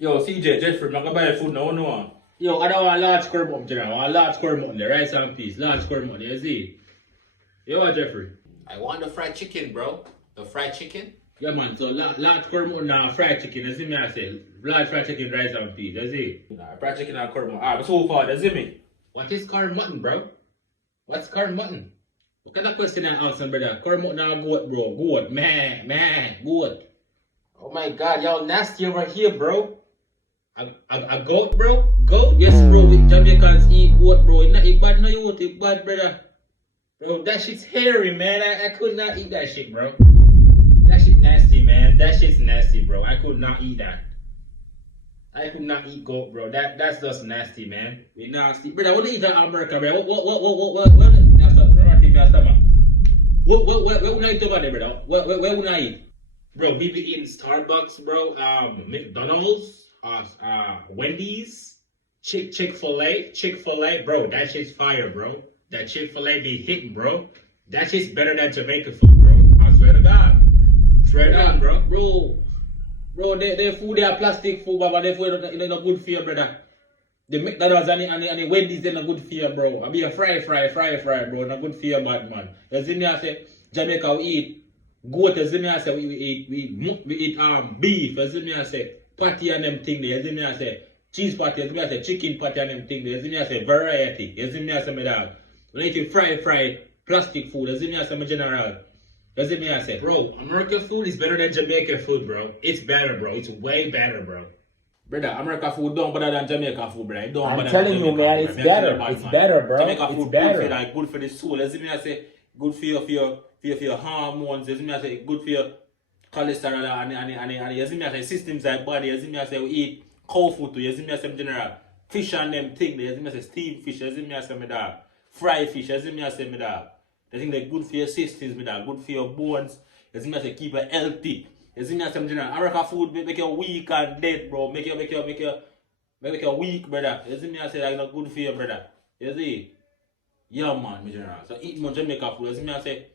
Yo, CJ, Jeffrey, I'm gonna buy food now, no. Yo, I don't want a large square mutton, general. I want a large square mutton, the rice and peas. Large square mutton, you see? You want Jeffrey? I want the fried chicken, bro. The fried chicken? Yeah, man, so large square mutton and fried chicken, you see me I say? Large fried chicken, rice and peas, you see? Nah, fried chicken and curry mutton. But so far, that's it, me. What is curry mutton, bro? What's curry mutton? What kind of question I answer, brother? Curry mutton or goat, bro? Goat, man, goat. Oh my god, y'all nasty over here, bro. A goat, bro? Goat? Yes, bro. With Jamaicans eat goat, bro. It bad, no, you eat it bad, brother. Bro, that shit's hairy, man. I could not eat that shit, bro. That shit nasty, man. That shit's nasty, bro. I could not eat that. I could not eat goat, bro. That's just nasty, man. We nasty, brother. What do you eat in America, bro? What would I eat over there, brother? Where would I eat? Bro, we be eating Starbucks, bro. McDonald's. Wendy's, Chick-fil-A, bro, that shit's fire, bro. That Chick-fil-A be hitting, bro. That shit's better than Jamaican food, bro. I swear to God. Swear to God, bro. Bro, their food, they are plastic food, but their food is not good for you, brother. The McDonald's and the Wendy's, they're not good for you, bro. I be a fry, bro. Not good for you, bad man. You see me, I say, Jamaica, we eat goat. You see me, I say, we eat beef. You see me, I say, patty and them thing there, you see me I say cheese patty, you see me I say chicken patty and them thing there, you see me I say variety, you see me I say my dog. When you eat fried plastic food, you see me I say my general. You see me I say, bro, American food is better than Jamaican food, bro. It's better, bro. It's way better, bro. Brother, American food don't better than Jamaican food, bro. Don't I'm telling you, man, it's better. It's better, bro. Jamaican food it's better. good for the soul. You see me I say good for your hormones. You see me I say good for your cholesterol and you see me I say systems like body, you see me I say we eat cow food too, you see me I say general fish and them thing, you see me I say steamed fish, you see me I say me dog, fried fish, you see me I say me dog. The thing they good for your systems, me dog, good for your bones, you see me I say keep you healthy. You see me I say general American food make you weak and dead, bro, make you weak, brother. You see me I say that's not good for you, brother. You see? Yeah man, me general. So eat more Jamaican food, you see me I say